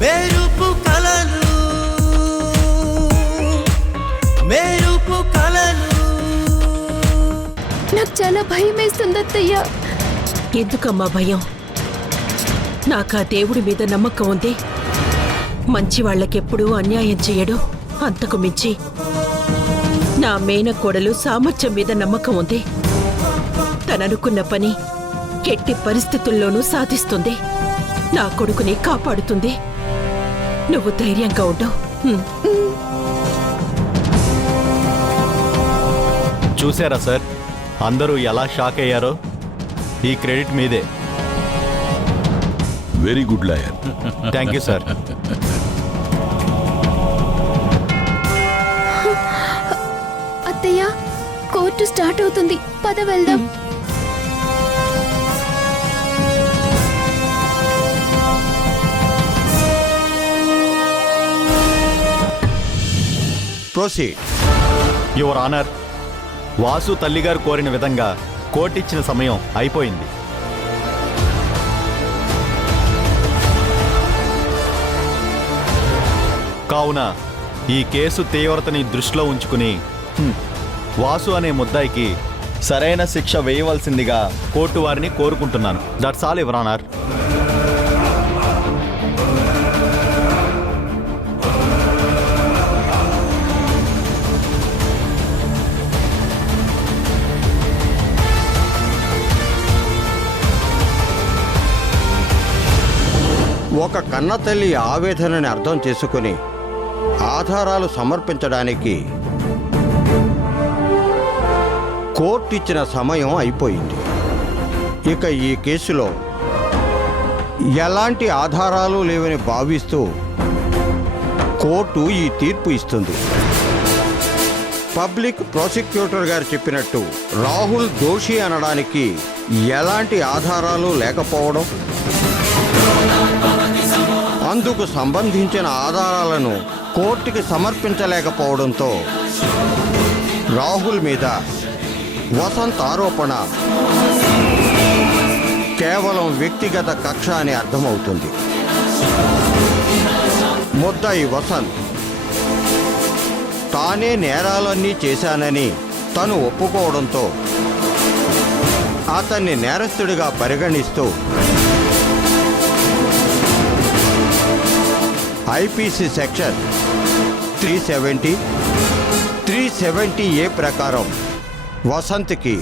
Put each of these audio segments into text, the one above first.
మెరుపు కలలు మెరుపు కలలు. నాకు చాలా భయం వేస్తుంది అత్తయ్య. ఎందుకమ్మా భయం? నాకు ఆ దేవుడి మీద నమ్మకం ఉంది. మంచి వాళ్ళకెప్పుడూ అన్యాయం చేయడు. అంతకు మించి నా మేనకోడలు సామర్థ్యం మీద నమ్మకం ఉంది. తననుకున్న పని ఎట్టి పరిస్థితుల్లోనూ సాధిస్తుంది. నా కొడుకుని కాపాడుతుంది. నువ్వు ధైర్యంగా ఉండవు. చూసారా సార్, అందరూ ఎలా షాక్ అయ్యారో? ఈ క్రెడిట్ మీదే. Very good lawyer. Thank you sir. అత్తయ్య, కోర్టు స్టార్ట్ అవుతుంది. పద వెళ్దాం. ప్రొసీడ్. యువర్ ఆనర్, వాసు తల్లిగారు కోరిన విధంగా కోర్టు ఇచ్చిన సమయం అయిపోయింది. కావున ఈ కేసు తీవ్రతని దృష్టిలో ఉంచుకుని వాసు అనే ముద్దాయికి సరైన శిక్ష వేయవలసిందిగా కోర్టు వారిని కోరుకుంటున్నాను. That's all your honour. ఒక కన్నతల్లి ఆవేదనని అర్థం చేసుకుని ఆధారాలు సమర్పించడానికి కోర్టు ఇచ్చిన సమయం అయిపోయింది. ఇక ఈ కేసులో ఎలాంటి ఆధారాలు లేవని భావిస్తూ కోర్టు ఈ తీర్పు ఇస్తుంది. పబ్లిక్ ప్రాసిక్యూటర్ గారు చెప్పినట్టు రాహుల్ దోషి అనడానికి ఎలాంటి ఆధారాలు లేకపోవడం, అందుకు సంబంధించిన ఆధారాలను కోర్టుకి సమర్పించలేకపోవడంతో రాహుల్ మీద వసంత్ ఆరోపణ కేవలం వ్యక్తిగత కక్ష అని అర్థమవుతుంది. ముద్దాయి వసంత్ తానే నేరాలన్నీ చేశానని తను ఒప్పుకోవడంతో అతన్ని నేరస్తుడిగా పరిగణిస్తూ ఐపీసీ సెక్షన్ 370, 370A ప్రకారం వసంత్కి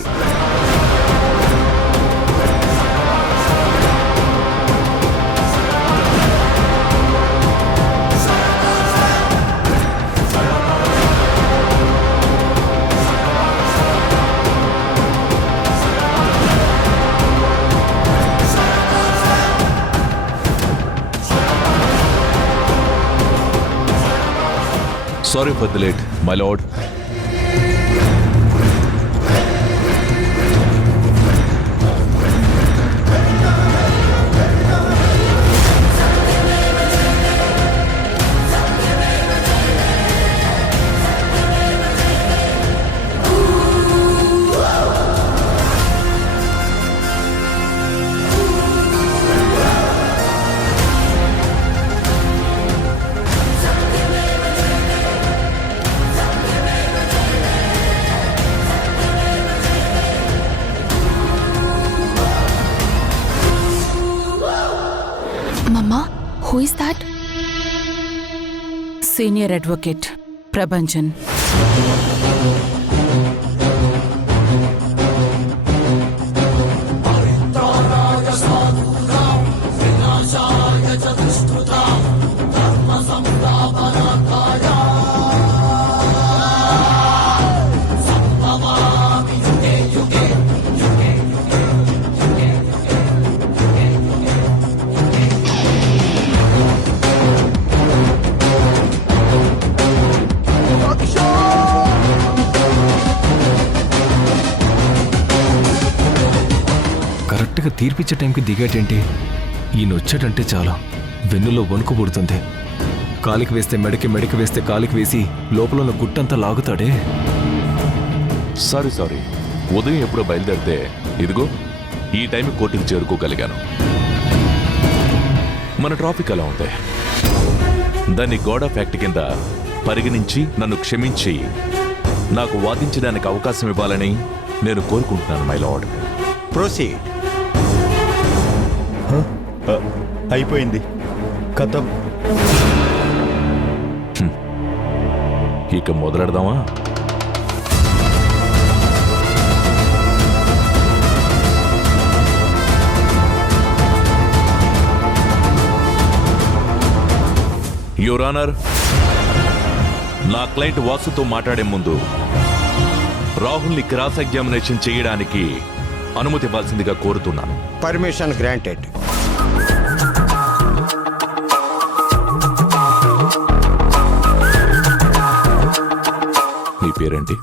Sorry for the late, my lord. Mama, who is that? Senior Advocate, Prabhanjan. కరెక్ట్గా తీర్పిచ్చే టైంకి దిగేటేంటి? ఈయన వచ్చాడంటే చాలా వెన్నులో వణుకు పుడుతుంది. కాలికి వేస్తే మెడకి, మెడకి వేస్తే కాలికి వేసి లోపల ఉన్న గుట్టంతా లాగుతాడే. సారీ ఉదయం ఎప్పుడో బయలుదేరితే ఇదిగో ఈ టైంకి కోర్టుకి చేరుకోగలిగాను. మన ట్రాఫిక్ ఎలా ఉంది? దాన్ని గాడ్ ఆఫ్ యాక్ట్ కింద పరిగణించి నన్ను క్షమించి నాకు వాదించడానికి అవకాశం ఇవ్వాలని నేను కోరుకుంటున్నాను మై లార్డ్. ప్రొసీడ్. అయిపోయింది, కథం. ఇక మొదలెడదామా? యువర్ ఆనర్, నా క్లయింట్ వాసుతో మాట్లాడే ముందు రాహుల్ని క్రాస్ ఎగ్జామినేషన్ చేయడానికి అనుమతి ఇవ్వాల్సిందిగా కోరుతున్నాను. Permission granted. మీ పేరేంటి?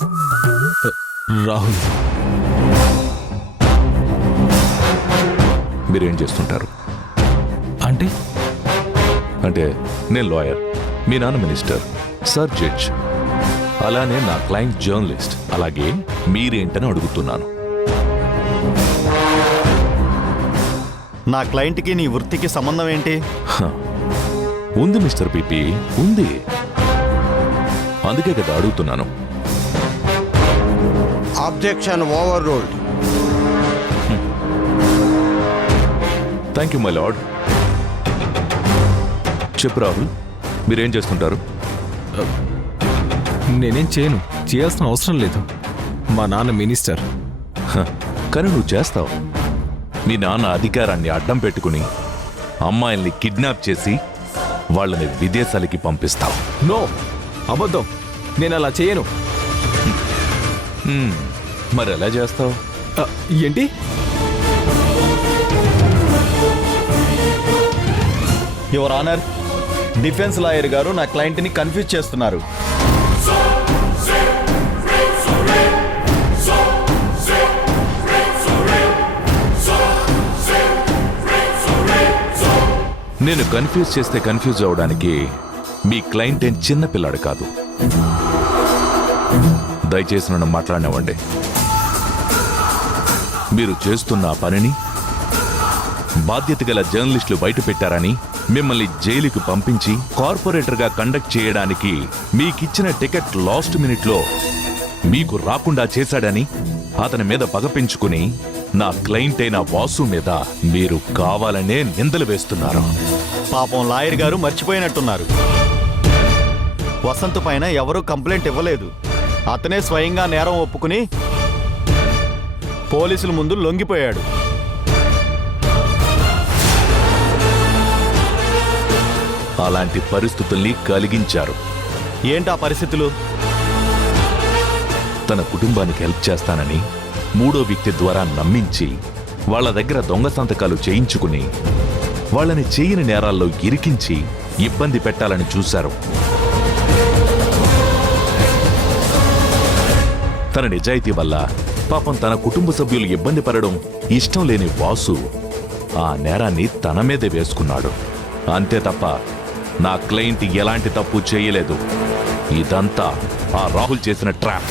రాహుల్. మీరేం చేస్తుంటారు? అంటే అంటే నేను లాయర్, మీ నాన్న మినిస్టర్, సార్ జడ్జ్. అలానే నా క్లయింట్ జర్నలిస్ట్. అలాగే మీరేంటని అడుగుతున్నాను. నా క్లయింట్కి నీ వృత్తికి సంబంధం ఏంటి? హ, ఉంది మిస్టర్ పిపి, ఉంది. అందుకే కదా అడుగుతున్నాను. Objection over ruled. Thank you my lord. చెప్పు రాహుల్, మీరేం చేస్తుంటారు? నేనేం చేయను, చేయాల్సిన అవసరం లేదు. మా నాన్న మినిస్టర్. హ, కానీ నువ్వు చేస్తావు. మీ నాన్న అధికారాన్ని అడ్డం పెట్టుకుని అమ్మాయిల్ని కిడ్నాప్ చేసి వాళ్ళని విదేశాలకి పంపిస్తావు. నో, అబద్ధం. నేను అలా చేయను. మరి ఎలా చేస్తావు? ఏంటి? యువర్ ఆనర్, డిఫెన్స్ లాయర్ గారు నా క్లయింట్ని కన్ఫ్యూజ్ చేస్తున్నారు. నేను కన్ఫ్యూజ్ చేస్తే కన్ఫ్యూజ్ అవడానికి మీ క్లయింట్ ఏం చిన్న పిల్లాడు కాదు. దయచేసి నన్ను మాట్లాడినవ్వండి. మీరు చేస్తున్న ఆ పనిని బాధ్యత గల జర్నలిస్టులు బయట పెట్టారని మిమ్మల్ని జైలుకి పంపించి కార్పొరేటర్గా కండక్ట్ చేయడానికి మీకిచ్చిన టికెట్ లాస్ట్ మినిట్లో మీకు రాకుండా చేశాడని అతని మీద పగ పెంచుకుని నా క్లయింట్ అయిన వాసు మీద మీరు కావాలనే నిందలు వేస్తున్నారు. పాపం లాయర్ గారు మర్చిపోయినట్టున్నారు. వసంత్ పైన ఎవరూ కంప్లైంట్ ఇవ్వలేదు. అతనే స్వయంగా నేరం ఒప్పుకుని పోలీసుల ముందు లొంగిపోయాడు. అలాంటి పరిస్థితుల్ని కలిగించారు. ఏంటా పరిస్థితులు? తన కుటుంబానికి హెల్ప్ చేస్తానని మూడో వ్యక్తి ద్వారా నమ్మించి వాళ్ళ దగ్గర దొంగ సంతకాలు చేయించుకుని వాళ్ళని చేయని నేరాల్లో ఇరికించి ఇబ్బంది పెట్టాలని చూశారు. తన నిజాయితీ వల్ల పాపం తన కుటుంబ సభ్యులు ఇబ్బంది పడడం ఇష్టం లేని వాసు ఆ నేరాన్ని తన మీదే వేసుకున్నాడు. అంతే తప్ప నా క్లయింట్ ఎలాంటి తప్పు చేయలేదు. ఇదంతా ఆ రాహుల్ చేసిన ట్రాప్.